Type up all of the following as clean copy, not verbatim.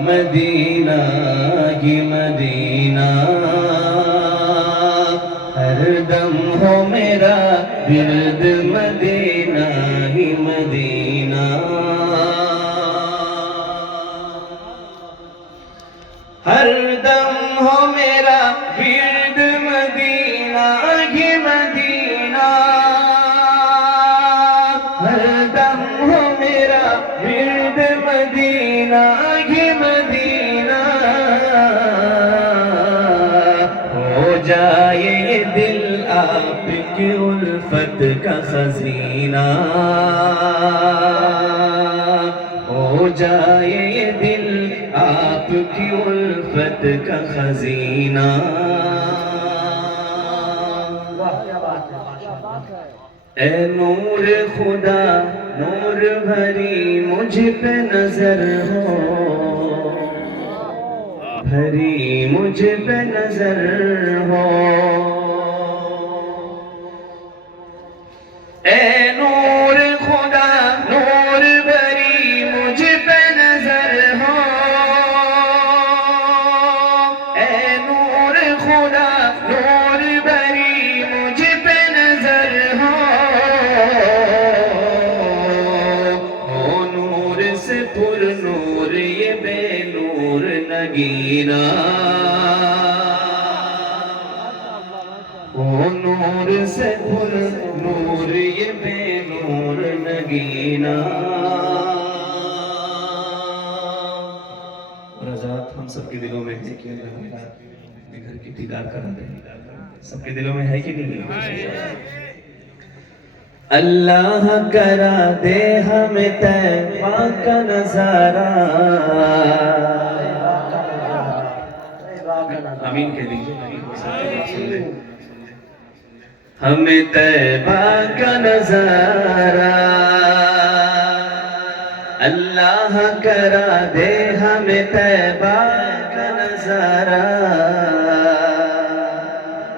مدینہ مدینہ ہی مدینہ ہر دم ہو میرا ورد مدینہ ہی مدینہ ہر دم ہو میرا ورد مدینہ ہی مدینہ ہر دم ہو میرا ورد مدینہ ہی مدینہ ہو جائے یہ دل آپ کی الفت کا خزینہ ہو جائے یہ دل آپ کی الفت کا خزینہ اے نور خدا نور بھری مجھ پہ نظر ہو بھری مجھ پہ نظر ہو اے نور خدا نور بھری مجھ پہ نظر ہو اے نور خدا نور بھری مجھ پہ نظر ہو نور سے پر نور یہ بے نور نگینا نور سے پر نور یہ بے نور نگینا رضات ہم سب کے دلوں میں ہے کہ اللہ اپنے گھر کی دیدار کرا دے سب کے دلوں میں ہے کہ نہیں اللہ کرا دے ہمیں طیبہ کا نظارہ آمین کہہ دیجئے ہمیں طیبہ کا نظارہ اللہ کرا دے ہمیں طیبہ کا نظارہ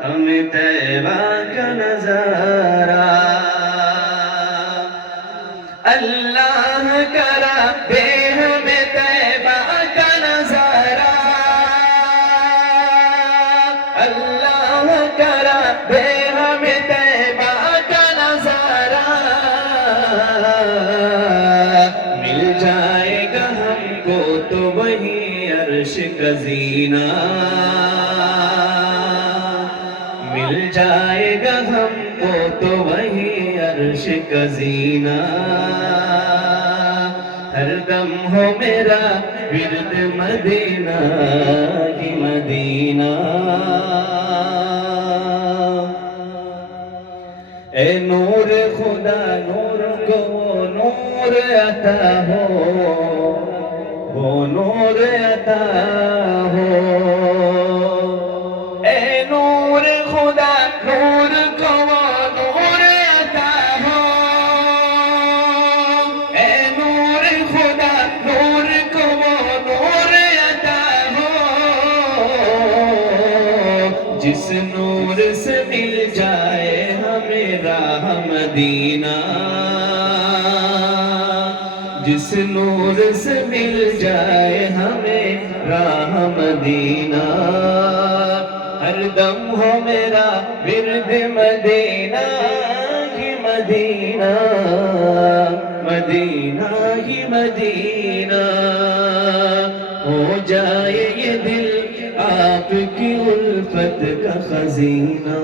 ہمیں طیبہ کا نظارہ اللہ کرا دے ہمیں طیبہ کا نظارہ اللہ کرا دے ہمیں طیبہ کا نظارہ مل جائے گا ہم کو تو وہی عرش کا زینہ مل جائے گا ہم کو تو وہی عرش کا زینہ ہر دم ہو میرا ورد مدینہ ہی مدینہ اے نور خدا نور کو وہ نور عطا ہو وہ نور عطا ہو اے نور خدا نور کو وہ نور عطا ہو اے نور خدا نور کو وہ نور عطا ہو جس نور سے مل جائے ہمیں راہ مدینہ جس نور سے مل جائے ہمیں راہ مدینہ ہر دم ہو میرا ورد مدینہ ہی مدینہ مدینہ ہی مدینہ ہو جائے یہ دل آپ کی الفت کا خزینہ